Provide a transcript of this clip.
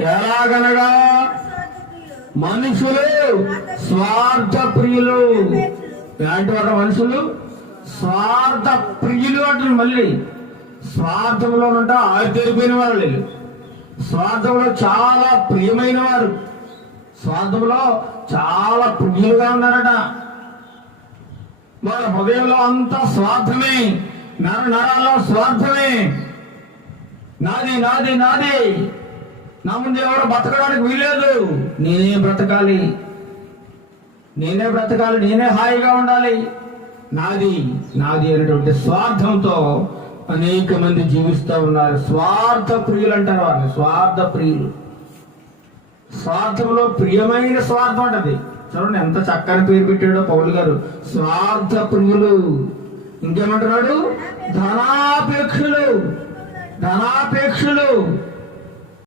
ఎలాగనగా మనుషులు స్వార్థ ప్రియులు. ఎలాంటి వారు మనుషులు? స్వార్థ ప్రియులు అంటారు. మళ్ళీ స్వార్థంలో ఉంటా ఆరితేరిపోయిన వారు లేదు. స్వార్థంలో చాలా ప్రియమైన వారు, స్వార్థంలో చాలా ప్రియులుగా ఉన్నారట. వాళ్ళ హృదయంలో అంతా స్వార్థమే, నరాల్లో స్వార్థమే. నాది నాది నాది, నా ముందు ఎవరు బతకడానికి వీలేదు, నేనే బ్రతకాలి, నేనే బ్రతకాలి, నేనే హాయిగా ఉండాలి, నాది నాది అనేటువంటి స్వార్థంతో అనేక మంది జీవిస్తూ ఉన్నారు. స్వార్థ ప్రియులు అంటారు వారిని, స్వార్థ ప్రియులు. స్వార్థంలో ప్రియమైన స్వార్థం అంటది. చూడండి ఎంత చక్కని పేరు పెట్టాడో పౌలు గారు, స్వార్థ ప్రియులు. ఇంకేమంటున్నాడు? ధనాపేక్షులు, ధనాపేక్షులు.